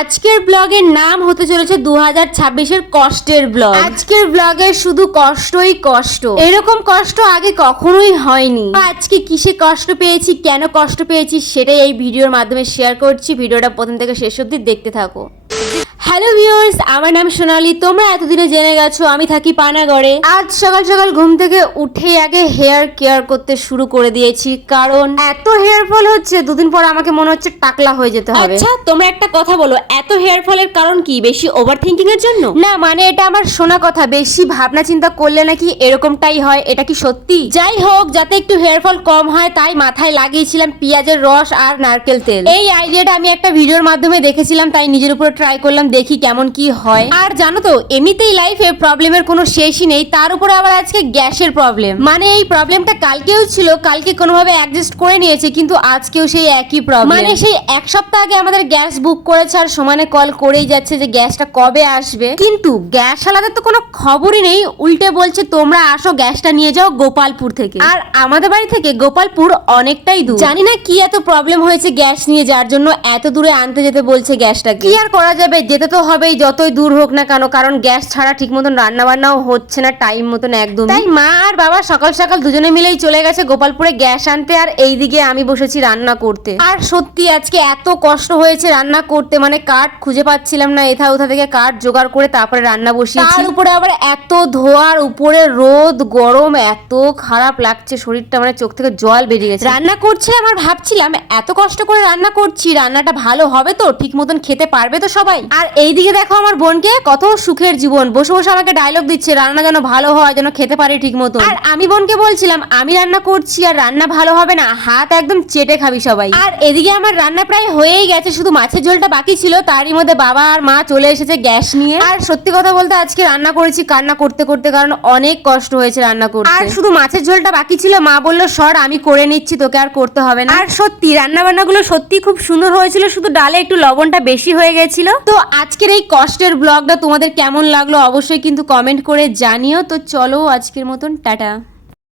আজকের ব্লগের নাম হতে চলেছে 2026-এর কষ্টের ব্লগ। আজকের ব্লগে শুধু কষ্টই কষ্ট, এরকম কষ্ট আগে কখনোই হয়নি। আজকে কিসে কষ্ট পেয়েছি, কেন কষ্ট পেয়েছি সেটাই এই ভিডিওর মাধ্যমে শেয়ার করছি। ভিডিওটা প্রথম থেকে শেষ অবধি দেখতে থাকো। হ্যালো ভিউয়ার্স, আমার নাম সোনালি। তোমরা এতদিনে জেনে গেছো আমি থাকি পানাগড়ে। আজ সকাল সকাল ঘুম থেকে উঠে আগে হেয়ার কেয়ার করতে শুরু করে দিয়েছি, কারণ এত হেয়ার ফল হচ্ছে, দুদিন পর আমাকে মনে হচ্ছে টাকলা হয়ে যেতে হবে। আচ্ছা তোমরা একটা কথা বলো, এত হেয়ার ফলের কারণ কি? বেশি ওভার থিঙ্কিং এর জন্য? না, মানে এটা আমার শোনা কথা, বেশি ভাবনা চিন্তা করলে নাকি এরকমটাই হয়। এটা কি সত্যি? যাই হোক, যাতে একটু হেয়ার ফল কম হয় তাই মাথায় লাগিয়েছিলাম পেঁয়াজের রস আর নারকেল তেল। এই আইডিয়াটা আমি একটা ভিডিওর মাধ্যমে দেখেছিলাম, তাই নিজের উপরে ট্রাই করলাম, দেখি কেমন কি হয়। আর জানো তো, এমনিতেই লাইফে প্রবলেমের কোনো শেষই নেই, তার উপরে আবার আজকে গ্যাসের প্রবলেম। মানে এই প্রবলেমটা কালকেও ছিল, কালকে কোনোভাবে অ্যাডজাস্ট করে নিয়েছে, কিন্তু আজকেও সেই একই প্রবলেম। মানে সেই এক সপ্তাহ আগে আমাদের গ্যাস বুক করেছে আর সমানে কল করেই যাচ্ছে যে গ্যাসটা কবে আসবে, কিন্তু গ্যাস আলাদা তো কোনো খবরই নেই। উল্টে বলছে তোমরা আসো, গ্যাসটা নিয়ে যাও গোপালপুর থেকে। আর আমাদের বাড়ি থেকে গোপালপুর অনেকটাই দূর। জানি না কি এত প্রবলেম হয়েছে গ্যাস নিয়ে, যার জন্য এত দূরে আনতে যেতে বলছে গ্যাসটা। কি আর করা যাবে, যেতে তো হবেই যতই দূর হোক না কেন, কারণ গ্যাস ছাড়া ঠিক মতন রান্না বান্নাও হচ্ছে না টাইম মতন একদম। তাই মা আর বাবা সকাল সকাল দুজনে মিলেই চলে গেছে গোপালপুরে গ্যাস আনতে, আর এইদিকে আমি বসেছি রান্না করতে। আর সত্যি আজকে এত কষ্ট হয়েছে রান্না করতে, মানে কাঠ খুঁজে পাচ্ছিলাম না, এথা ওথা থেকে কাঠ জোগাড় করে তারপরে রান্না বসিয়েছি। তার উপরে আবার এত ধোয়ার উপরে রোদ গরম, এত খারাপ লাগছে শরীরটা, মানে চোখ থেকে জল বেরিয়ে গেছে। রান্না করছিলাম আর ভাবছিলাম এত কষ্ট করে রান্না করছি, রান্নাটা ভালো হবে তো, ঠিক মতন খেতে পারবে তো সবাই। আর এইদিকে দেখো আমার বোনকে, কত সুখের জীবন, বসে বসে আমাকে ডায়লগ দিচ্ছে রান্না যেন ভালো হয়, যেন খেতে পারে ঠিক মতো। আর আমি বোনকে বলছিলাম আমি রান্না করছি আর রান্না ভালো হবে না, হাত একদম চেটে খাবি সবাই। আর এদিকে আমার রান্না প্রায় হয়েই গেছে, শুধু মাছের ঝোলটা বাকি ছিল, তারই মধ্যে বাবা আর মা চলে এসেছে গ্যাস নিয়ে। আর সত্যি কথা বলতে আজকে রান্না করেছি কান্না করতে করতে, কারণ অনেক কষ্ট হয়েছে রান্না করতে। আর শুধু মাছের ঝোলটা বাকি ছিল, মা বললো সর আমি করে নিচ্ছি, তোকে আর করতে হবে না। আর সত্যি রান্না বান্নাগুলো সত্যি খুব সুন্দর হয়েছিল, শুধু ডালে একটু লবণটা বেশি হয়ে গেছিল। তো আজকের এই কষ্টের ব্লগটা তোমাদের কেমন লাগলো অবশ্যই কিন্তু কমেন্ট করে জানিও। তো চলো আজকের মতন টাটা।